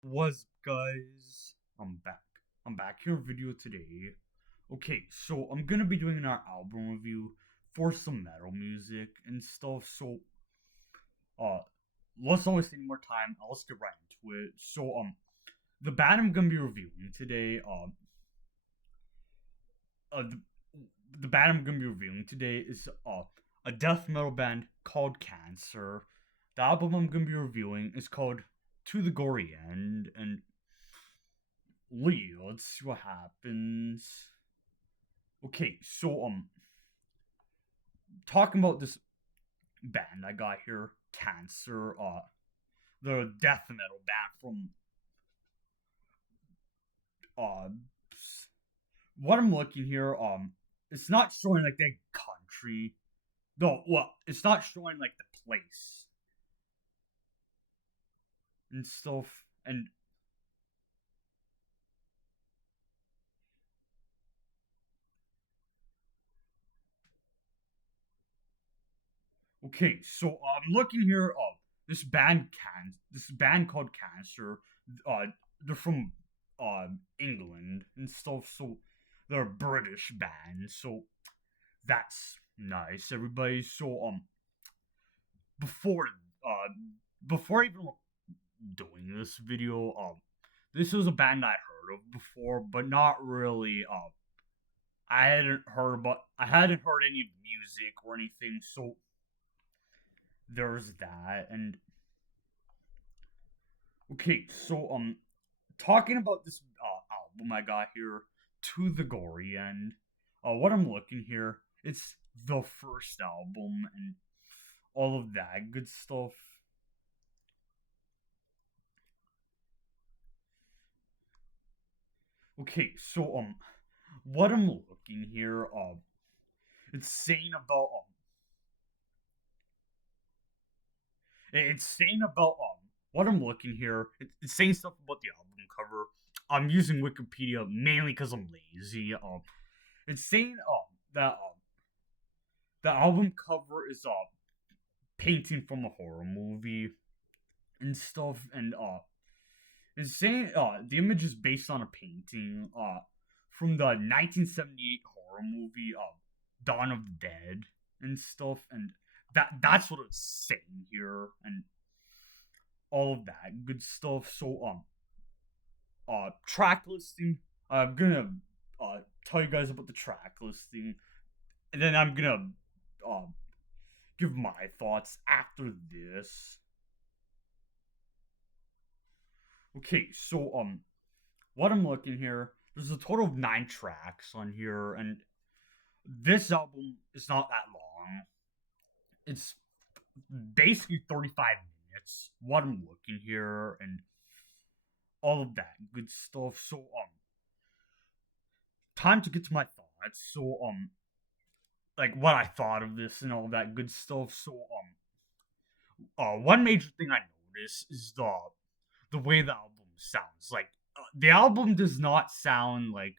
What's guys? I'm back. I'm back here video today. Okay, so I'm gonna be doing our album review for some metal music and stuff. So uh let's not waste any more time. Let's get right into it. The band I'm gonna be reviewing today, the, the band I'm gonna be reviewing today is a death metal band called Cancer. The album I'm gonna be reviewing is called To the Gory End, and let's see what happens. Okay, talking about this band I got here, Cancer, the death metal band from uh what I'm looking here, it's not showing like the country. No, well, it's not showing like the place and stuff. And okay, I'm looking here. This band called Cancer. Uh, they're from England and stuff. So they're a British band. So that's nice, everybody. Before uh before even doing this video, this was a band I heard of before, but not really. I hadn't heard any music or anything. So there's that. And okay, talking about this album I got here, To the Gory End. What I'm looking here, it's the first album and all of that good stuff. Okay, what I'm looking here, it's saying about it's saying about what I'm looking here. It's saying stuff about the album cover. I'm using Wikipedia mainly because I'm lazy. It's saying that the album cover is painting from a horror movie and stuff, and it's saying the image is based on a painting from the 1978 horror movie Dawn of the Dead and stuff, and that's what it's saying here, and all of that good stuff. Track listing. I'm gonna tell you guys about the track listing, and then I'm gonna uh, give my thoughts after this. Okay, what I'm looking here, there's a total of 9 tracks on here, and this album is not that long. It's basically 35 minutes. What I'm looking here, and all of that good stuff. Time to get to my thoughts. Like what I thought of this and all that good stuff. One major thing I noticed is the way the album sounds. Like the album does not sound like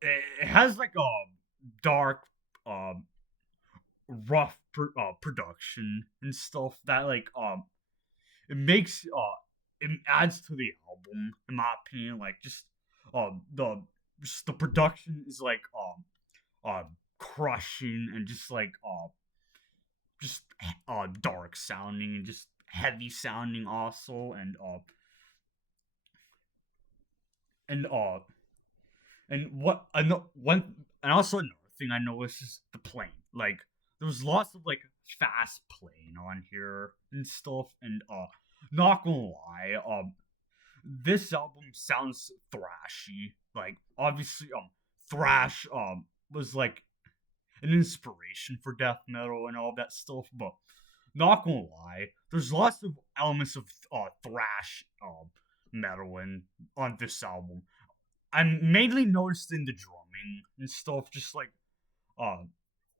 it has like a dark, uh, production and stuff that it makes it adds to the album in my opinion. Like the just the production is like crushing and just dark sounding and just heavy sounding also, and and what I know one and also another thing I noticed is the playing. Like there was lots of like fast playing on here and stuff, and not gonna lie, this album sounds thrashy. Like obviously thrash was like an inspiration for death metal and all that stuff, but not gonna lie, there's lots of elements of thrash metal in on this album. I'm mainly noticed in the drumming and stuff, just like uh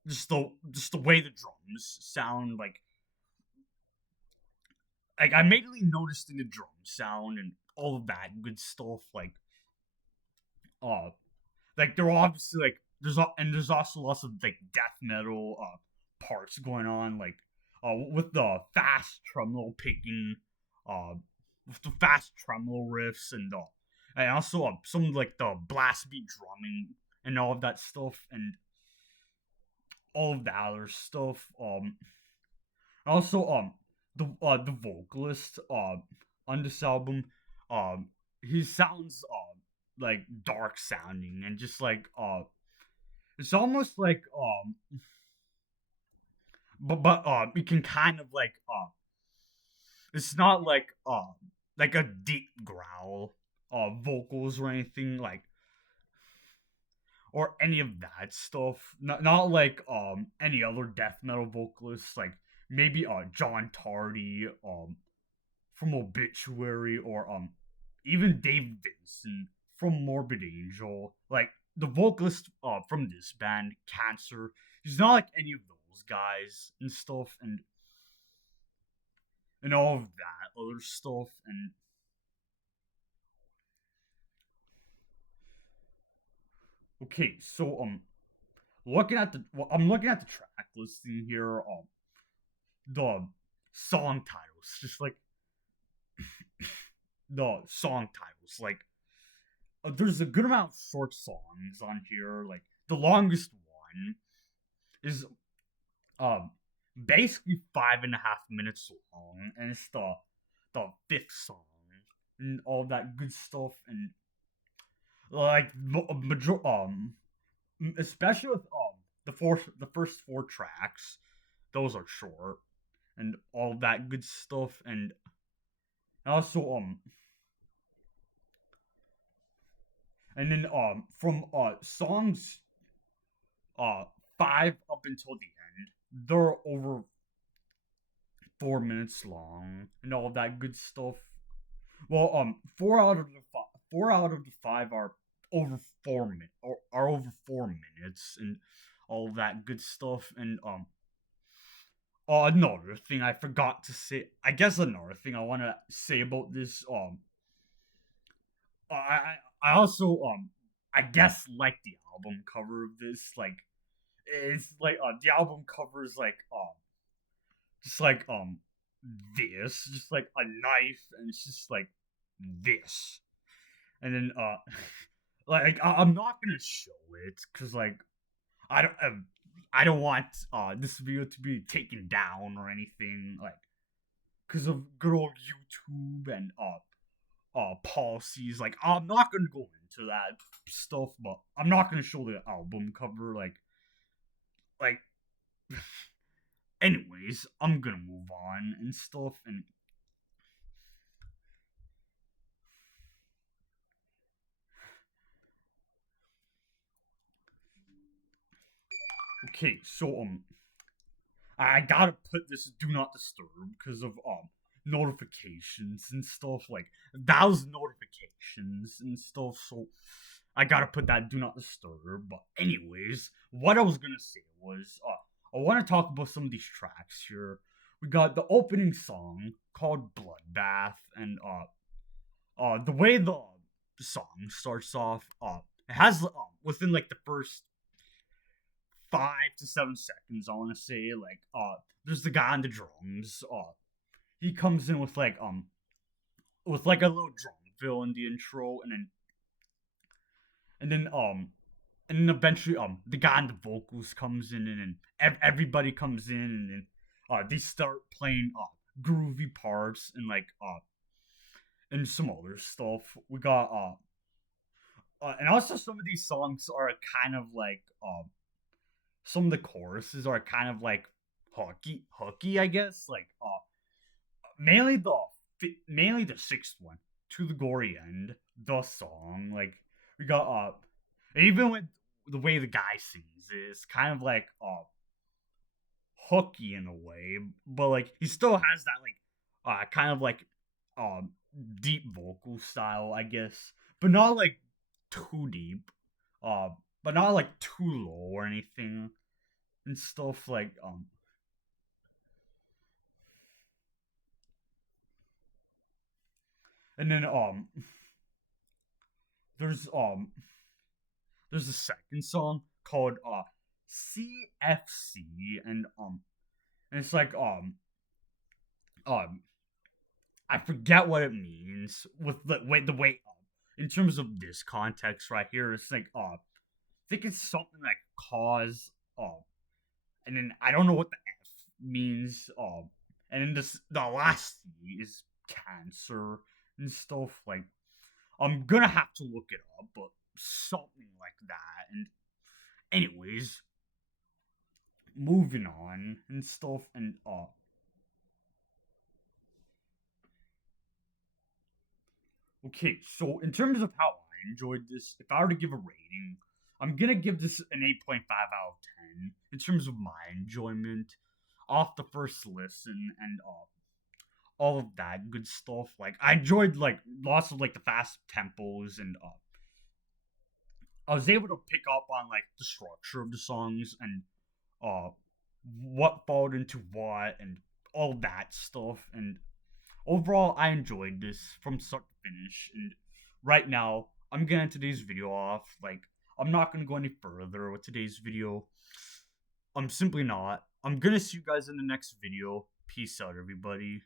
just the way the drums sound. Like I mainly noticed in the drum sound and all of that good stuff. Uh like they're obviously like there's also lots of like death metal parts going on, like with the fast tremolo picking, uh with the fast tremolo riffs and also some like the blast beat drumming and all of that stuff and all of the other stuff. Also the vocalist on this album, he sounds like dark sounding and just like it's almost like but you can kind of it's not like a deep growl vocals or anything like or any of that stuff. Not like any other death metal vocalists like maybe John Tardy from Obituary or even Dave Vinson from Morbid Angel. Like the vocalist from this band, Cancer, he's not like any of those guys and stuff and all of that other stuff and okay, so I'm looking at the track listing here. The song titles, just like the song titles, like there's a good amount of short songs on here. Like the longest one is um basically 5.5 minutes long, and it's the fifth song and all that good stuff and like especially with the first four tracks, those are short and all that good stuff and also and then from songs uh 5 up until the end, they're over 4 minutes long and all that good stuff. Well, four out of the five are over 4 minutes or are over 4 minutes and all that good stuff and another thing I forgot to say, I guess another thing I want to say about this I also I guess like the album cover of this, like it's like the album cover is like just like this, just like a knife, and it's just like this, and then like I'm not gonna show it because like I don't I don't want this video to be taken down or anything like because of good old YouTube and policies. Like I'm not gonna go into that stuff, but I'm not gonna show the album cover. Like anyways, I'm gonna move on and stuff. And okay, so I gotta put this do not disturb because of notifications and stuff like those notifications and stuff. So I gotta put that do not disturb. But anyways, what I was gonna say was I want to talk about some of these tracks here. We got the opening song called Bloodbath, and the way the song starts off, it has within like the first 5 to 7 seconds, I want to say, like there's the guy on the drums. He comes in with like a little drum fill in the intro, and then and then eventually the guy on the vocals comes in and then everybody comes in and then they start playing groovy parts and some other stuff. We got and also some of these songs are kind of like some of the choruses are kind of like hooky, I guess. Like mainly the mainly the sixth one, To the Gory End, the song. Like we got even with the way the guy sings it's kind of like hooky in a way, but like he still has that like kind of like um deep vocal style, I guess, but not like too deep, uh, but not like too low or anything and stuff like and then there's um there's a second song called CFC and it's like I forget what it means sense with the way in terms of this context right here. It's like I think it's something like cause and then I don't know what the F means. And then the last C is cancer and stuff. Like I'm gonna have to look it up, but something like that. And anyways, moving on and stuff. And okay, so in terms of how I enjoyed this, if I were to give a rating, I'm gonna give this an 8.5 out of 10 in terms of my enjoyment off the first listen and all of that good stuff. Like I enjoyed like lots of like the fast tempos and I was able to pick up on like the structure of the songs and uh what followed into what and all that stuff. And overall I enjoyed this from start to finish. And right now I'm getting today's video off. Like I'm not gonna go any further with today's video. I'm simply not. I'm gonna see you guys in the next video. Peace out, everybody.